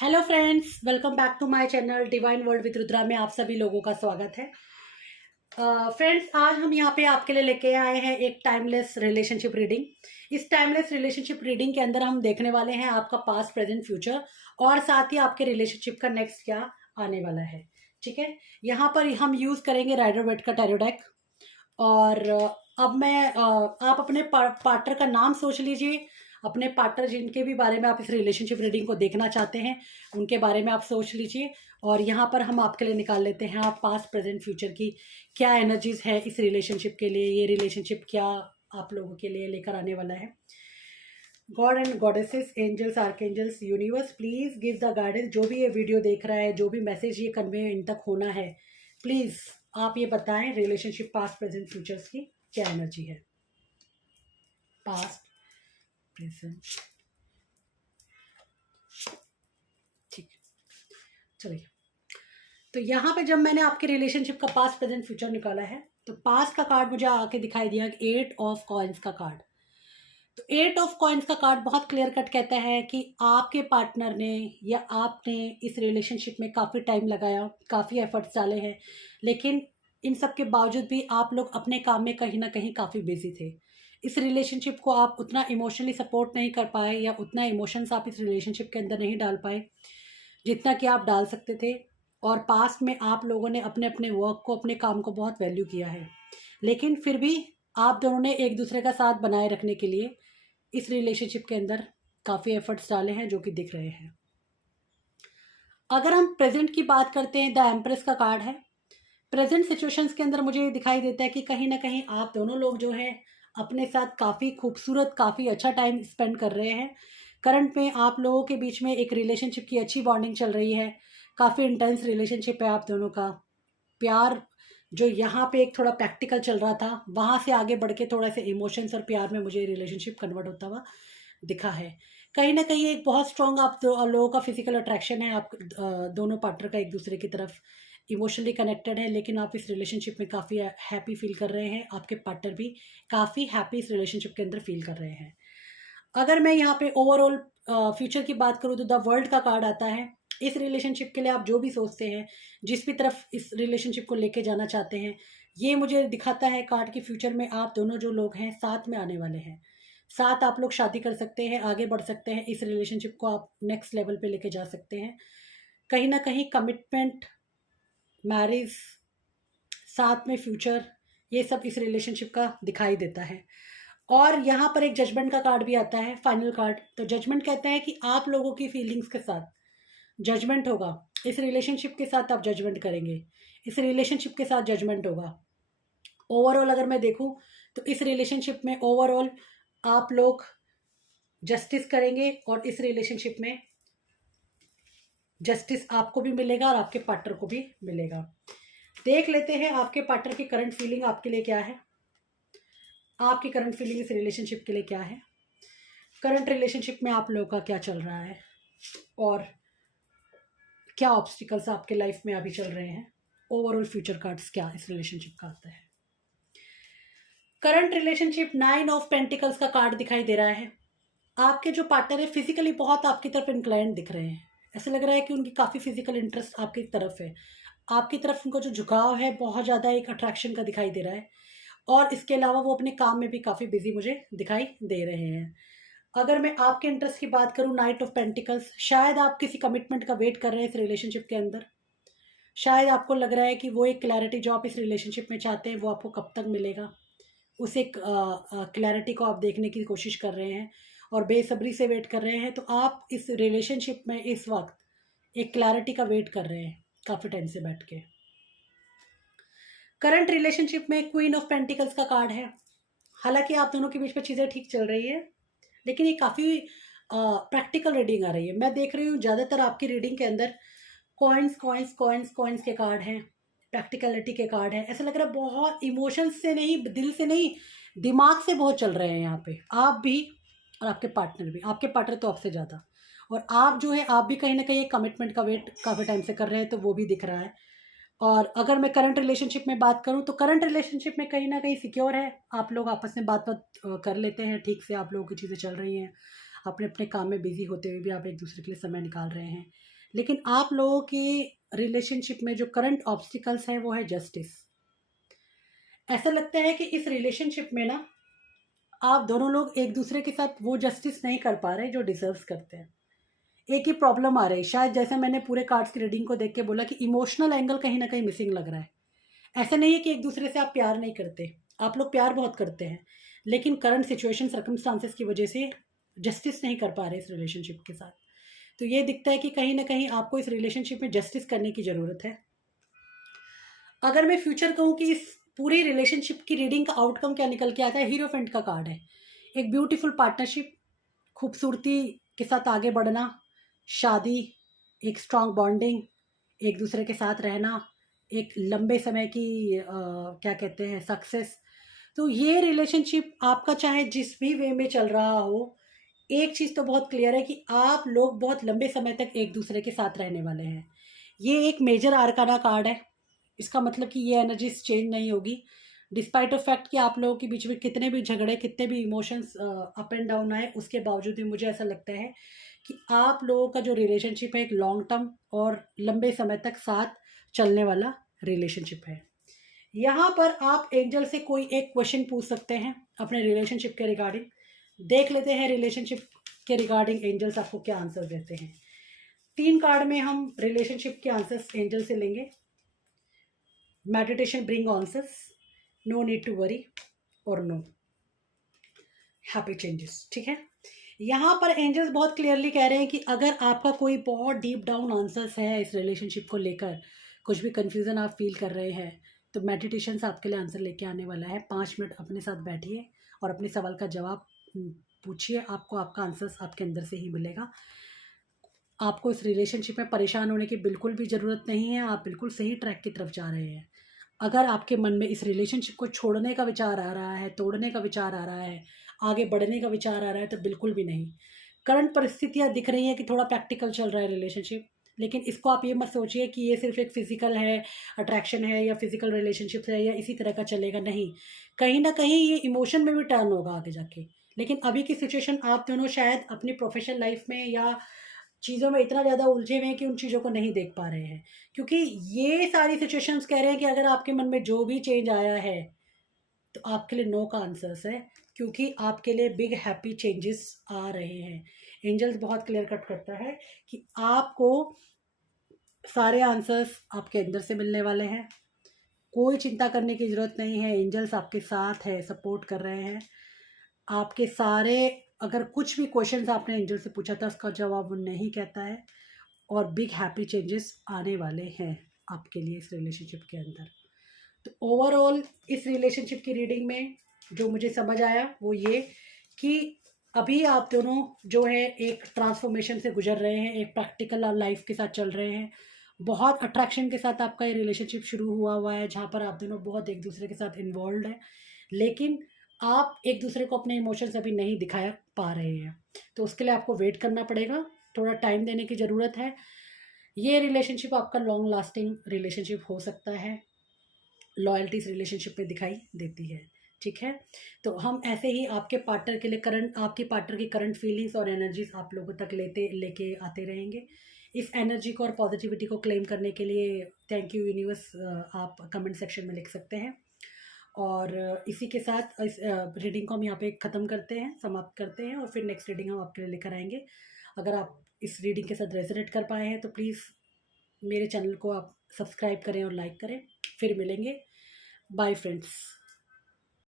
Hello friends, welcome back to my channel divine world with Rudra में आप सभी लोगों का स्वागत है। फ्रेंड्स, आज हम यहाँ पे आपके लिए लेके आए हैं एक टाइमलेस रिलेशनशिप रीडिंग। इस टाइमलेस रिलेशनशिप रीडिंग के अंदर हम देखने वाले हैं आपका पास्ट, प्रेजेंट, फ्यूचर और साथ ही आपके रिलेशनशिप का नेक्स्ट क्या आने वाला है। ठीक है, यहाँ पर हम यूज़ करेंगे राइडर वेट का टैरो डेक। और अब आप अपने पार्टनर का नाम सोच लीजिए। अपने पार्टनर जिनके भी बारे में आप इस रिलेशनशिप रीडिंग को देखना चाहते हैं उनके बारे में आप सोच लीजिए। और यहाँ पर हम आपके लिए निकाल लेते हैं आप पास्ट, प्रेजेंट, फ्यूचर की क्या एनर्जीज है इस रिलेशनशिप के लिए। ये रिलेशनशिप क्या आप लोगों के लिए लेकर आने वाला है। God and goddesses, angels, archangels, universe, please give the guidance. जो भी ये वीडियो देख रहा है, जो भी मैसेज ये कन्वे इन तक होना है, प्लीज़ आप ये बताएं रिलेशनशिप पास्ट, प्रेजेंट, फ्यूचर्स की क्या एनर्जी है। पास्ट, प्रेजेंट, ठीक है, चलिए। तो यहाँ पे जब मैंने आपके रिलेशनशिप का पास्ट, प्रेजेंट, फ्यूचर निकाला है तो पास्ट का कार्ड मुझे आके दिखाई दिया 8 ऑफ कॉइन्स का कार्ड। तो 8 ऑफ कॉइन्स का कार्ड बहुत क्लियर कट कहता है कि आपके पार्टनर ने या आपने इस रिलेशनशिप में काफ़ी टाइम लगाया, काफ़ी एफर्ट्स डाले हैं, लेकिन इन सब के बावजूद भी आप लोग अपने काम में कहीं ना कहीं काफ़ी बिजी थे। इस रिलेशनशिप को आप उतना इमोशनली सपोर्ट नहीं कर पाए या उतना इमोशंस आप इस रिलेशनशिप के अंदर नहीं डाल पाए जितना कि आप डाल सकते थे। और पास्ट में आप लोगों ने अपने अपने वर्क को, अपने काम को बहुत वैल्यू किया है, लेकिन फिर भी आप दोनों ने एक दूसरे का साथ बनाए रखने के लिए इस रिलेशनशिप के अंदर काफ़ी एफर्ट्स डाले हैं जो कि दिख रहे हैं। अगर हम प्रेजेंट की बात करते हैं, द एम्प्रेस का कार्ड है। प्रेजेंट सिचुएशंस के अंदर मुझे दिखाई देता है कि कहीं ना कहीं आप दोनों लोग जो हैं अपने साथ काफ़ी खूबसूरत, काफ़ी अच्छा टाइम स्पेंड कर रहे हैं। करंट में आप लोगों के बीच में एक रिलेशनशिप की अच्छी बॉन्डिंग चल रही है, काफ़ी इंटेंस रिलेशनशिप है आप दोनों का। प्यार जो यहाँ पे एक थोड़ा प्रैक्टिकल चल रहा था, वहाँ से आगे बढ़ के थोड़ा सा इमोशंस और प्यार में मुझे रिलेशनशिप कन्वर्ट होता हुआ दिखा है। कहीं ना कहीं एक बहुत स्ट्रॉन्ग आप लोगों का फिजिकल अट्रैक्शन है, आप दोनों पार्टनर का एक दूसरे की तरफ इमोशनली कनेक्टेड है, लेकिन आप इस रिलेशनशिप में काफ़ी हैप्पी फील कर रहे हैं। आपके पार्टनर भी काफ़ी हैप्पी इस रिलेशनशिप के अंदर फील कर रहे हैं। अगर मैं यहाँ पे ओवरऑल फ्यूचर की बात करूँ तो द वर्ल्ड का कार्ड आता है। इस रिलेशनशिप के लिए आप जो भी सोचते हैं, जिस भी तरफ इस रिलेशनशिप को लेके जाना चाहते हैं, ये मुझे दिखाता है कार्ड कि फ्यूचर में आप दोनों जो लोग हैं साथ में आने वाले हैं। साथ आप लोग शादी कर सकते हैं, आगे बढ़ सकते हैं, इस रिलेशनशिप को आप नेक्स्ट लेवल पे लेके जा सकते हैं। कहीं ना कहीं कमिटमेंट, मैरिज, साथ में फ्यूचर, ये सब इस रिलेशनशिप का दिखाई देता है। और यहाँ पर एक जजमेंट का कार्ड भी आता है, फाइनल कार्ड। तो जजमेंट कहता है कि आप लोगों की फीलिंग्स के साथ जजमेंट होगा। इस रिलेशनशिप के साथ आप जजमेंट करेंगे, इस रिलेशनशिप के साथ जजमेंट होगा। ओवरऑल अगर मैं देखूं तो इस रिलेशनशिप में ओवरऑल आप लोग जस्टिस करेंगे और इस रिलेशनशिप में जस्टिस आपको भी मिलेगा और आपके पार्टनर को भी मिलेगा। देख लेते हैं आपके पार्टनर की करंट फीलिंग आपके लिए क्या है, आपकी करंट फीलिंग इस रिलेशनशिप के लिए क्या है, करंट रिलेशनशिप में आप लोगों का क्या चल रहा है और क्या ऑब्स्टिकल्स आपके लाइफ में अभी चल रहे हैं। ओवरऑल फ्यूचर कार्ड्स क्या इस रिलेशनशिप का आता है। करंट रिलेशनशिप 9 ऑफ पेंटिकल्स का कार्ड दिखाई दे रहा है। आपके जो पार्टनर है फिजिकली बहुत आपकी तरफ इंक्लाइंड दिख रहे हैं। ऐसा लग रहा है कि उनकी काफ़ी फिजिकल इंटरेस्ट आपकी तरफ है, आपकी तरफ उनको जो झुकाव है बहुत ज़्यादा एक अट्रैक्शन का दिखाई दे रहा है। और इसके अलावा वो अपने काम में भी काफ़ी बिजी मुझे दिखाई दे रहे हैं। अगर मैं आपके इंटरेस्ट की बात करूं, नाइट ऑफ पेंटिकल्स, शायद आप किसी कमिटमेंट का वेट कर रहे हैं इस रिलेशनशिप के अंदर। शायद आपको लग रहा है कि वो एक क्लैरिटी जो आप इस रिलेशनशिप में चाहते हैं वो आपको कब तक मिलेगा, उस एक क्लैरिटी को आप देखने की कोशिश कर रहे हैं और बेसब्री से वेट कर रहे हैं। तो आप इस रिलेशनशिप में इस वक्त एक क्लैरिटी का वेट कर रहे हैं काफ़ी टाइम से बैठ के। करंट रिलेशनशिप में क्वीन ऑफ पेंटिकल्स का कार्ड है। हालांकि आप दोनों के बीच में चीज़ें ठीक चल रही है, लेकिन ये काफ़ी प्रैक्टिकल रीडिंग आ रही है। मैं देख रही हूँ ज़्यादातर आपकी रीडिंग के अंदर कॉइन्स कॉइन्स कॉइन्स कॉइन्स के कार्ड हैं, प्रैक्टिकलिटी के कार्ड हैं। ऐसा लग रहा है बहुत इमोशंस से नहीं, दिल से नहीं, दिमाग से बहुत चल रहे हैं यहाँ पे आप भी और आपके पार्टनर भी। आपके पार्टनर तो आपसे ज़्यादा, और आप जो है आप भी कहीं ना कहीं कमिटमेंट का वेट काफ़ी टाइम से कर रहे हैं, तो वो भी दिख रहा है। और अगर मैं करंट रिलेशनशिप में बात करूं तो करंट रिलेशनशिप में कहीं ना कहीं सिक्योर है, आप लोग आपस में बात बात कर लेते हैं, ठीक से आप लोगों की चीज़ें चल रही हैं। अपने अपने काम में बिजी होते हुए भी आप एक दूसरे के लिए समय निकाल रहे हैं, लेकिन आप लोगों की रिलेशनशिप में जो करंट ऑब्स्टिकल्स है वो है जस्टिस। ऐसा लगता है कि इस रिलेशनशिप में ना आप दोनों लोग एक दूसरे के साथ वो जस्टिस नहीं कर पा रहे जो डिजर्व्स करते हैं। एक ही प्रॉब्लम आ रही है, शायद जैसे मैंने पूरे कार्ड्स की रीडिंग को देख के बोला कि इमोशनल एंगल कहीं ना कहीं मिसिंग लग रहा है। ऐसा नहीं है कि एक दूसरे से आप प्यार नहीं करते, आप लोग प्यार बहुत करते हैं, लेकिन करंट सिचुएशन सर्कमस्टांसेस की वजह से जस्टिस नहीं कर पा रहे इस रिलेशनशिप के साथ। तो ये दिखता है कि कहीं ना कहीं आपको इस रिलेशनशिप में जस्टिस करने की ज़रूरत है। अगर मैं फ्यूचर कहूँ कि इस पूरी रिलेशनशिप की रीडिंग का आउटकम क्या निकल के आता है, हीरोफेंट का कार्ड है। एक ब्यूटीफुल पार्टनरशिप, खूबसूरती के साथ आगे बढ़ना, शादी, एक स्ट्रॉन्ग बॉन्डिंग, एक दूसरे के साथ रहना, एक लंबे समय की क्या कहते हैं सक्सेस। तो ये रिलेशनशिप आपका चाहे जिस भी वे में चल रहा हो, एक चीज़ तो बहुत क्लियर है कि आप लोग बहुत लंबे समय तक एक दूसरे के साथ रहने वाले हैं। ये एक मेजर आर्काना कार्ड है। इसका मतलब कि ये एनर्जीज चेंज नहीं होगी, डिस्पाइट ऑफ फैक्ट कि आप लोगों के बीच में कितने भी झगड़े, कितने भी इमोशंस अप एंड डाउन आए, उसके बावजूद भी मुझे ऐसा लगता है कि आप लोगों का जो रिलेशनशिप है एक लॉन्ग टर्म और लंबे समय तक साथ चलने वाला रिलेशनशिप है। यहाँ पर आप एंजल से कोई एक क्वेश्चन पूछ सकते हैं अपने रिलेशनशिप के रिगार्डिंग। देख लेते हैं रिलेशनशिप के रिगार्डिंग एंजल्स आपको क्या आंसर देते हैं। 3 कार्ड में हम रिलेशनशिप के आंसर्स एंजल से लेंगे। Meditation bring answers, no need to worry और नो हैप्पी चेंजेस। ठीक है, यहाँ पर एंजल्स बहुत क्लियरली कह रहे हैं कि अगर आपका कोई बहुत डीप डाउन आंसर्स है इस रिलेशनशिप को लेकर, कुछ भी कन्फ्यूज़न आप फील कर रहे हैं, तो मेडिटेशन से आपके लिए आंसर लेके आने वाला है। 5 मिनट अपने साथ बैठिए और अपने सवाल का जवाब पूछिए, आपको आपका आंसर्स आपके अंदर से ही मिलेगा। आपको इस रिलेशनशिप में परेशान होने की बिल्कुल भी ज़रूरत नहीं है, आप बिल्कुल सही ट्रैक की तरफ जा रहे हैं। अगर आपके मन में इस रिलेशनशिप को छोड़ने का विचार आ रहा है, तोड़ने का विचार आ रहा है, आगे बढ़ने का विचार आ रहा है, तो बिल्कुल भी नहीं। करंट परिस्थितियाँ दिख रही हैं कि थोड़ा प्रैक्टिकल चल रहा है रिलेशनशिप, लेकिन इसको आप ये मत सोचिए कि ये सिर्फ एक फिजिकल है, अट्रैक्शन है या फिजिकल रिलेशनशिप है या इसी तरह का चलेगा, नहीं। कहीं ना कहीं ये इमोशन में भी टर्न होगा आगे जाके। लेकिन अभी की सिचुएशन आप दोनों शायद अपनी प्रोफेशनल लाइफ में या चीज़ों में इतना ज़्यादा उलझे हुए हैं कि उन चीज़ों को नहीं देख पा रहे हैं, क्योंकि ये सारी सिचुएशंस कह रहे हैं कि अगर आपके मन में जो भी चेंज आया है तो आपके लिए नो का आंसर्स है, क्योंकि आपके लिए बिग हैप्पी चेंजेस आ रहे हैं। एंजल्स बहुत क्लियर कट करता है कि आपको सारे आंसर्स आपके अंदर से मिलने वाले हैं। कोई चिंता करने की ज़रूरत नहीं है, एंजल्स आपके साथ है, सपोर्ट कर रहे हैं। आपके सारे, अगर कुछ भी क्वेश्चंस आपने एंजल से पूछा था उसका जवाब वो नहीं कहता है, और बिग हैप्पी चेंजेस आने वाले हैं आपके लिए इस रिलेशनशिप के अंदर। तो ओवरऑल इस रिलेशनशिप की रीडिंग में जो मुझे समझ आया वो ये कि अभी आप दोनों जो है एक ट्रांसफॉर्मेशन से गुजर रहे हैं, एक प्रैक्टिकल लाइफ के साथ चल रहे हैं। बहुत अट्रैक्शन के साथ आपका ये रिलेशनशिप शुरू हुआ है, जहाँ पर आप दोनों बहुत एक दूसरे के साथ इन्वॉल्व हैं, लेकिन आप एक दूसरे को अपने इमोशंस अभी नहीं दिखा पा रहे हैं। तो उसके लिए आपको वेट करना पड़ेगा, थोड़ा टाइम देने की ज़रूरत है। ये रिलेशनशिप आपका लॉन्ग लास्टिंग रिलेशनशिप हो सकता है, लॉयल्टी इस रिलेशनशिप में दिखाई देती है। ठीक है, तो हम ऐसे ही आपके पार्टनर के लिए आपके पार्टनर की करंट फीलिंग्स और एनर्जीज आप लोगों तक लेके आते रहेंगे। इस एनर्जी को और पॉजिटिविटी को क्लेम करने के लिए थैंक यू यूनिवर्स आप कमेंट सेक्शन में लिख सकते हैं। और इसी के साथ इस रीडिंग को हम यहाँ पे ख़त्म करते हैं, समाप्त करते हैं, और फिर नेक्स्ट रीडिंग हम आपके लिए लेकर आएंगे। अगर आप इस रीडिंग के साथ रेजोनेट कर पाए हैं तो प्लीज़ मेरे चैनल को आप सब्सक्राइब करें और लाइक करें। फिर मिलेंगे, बाय फ्रेंड्स।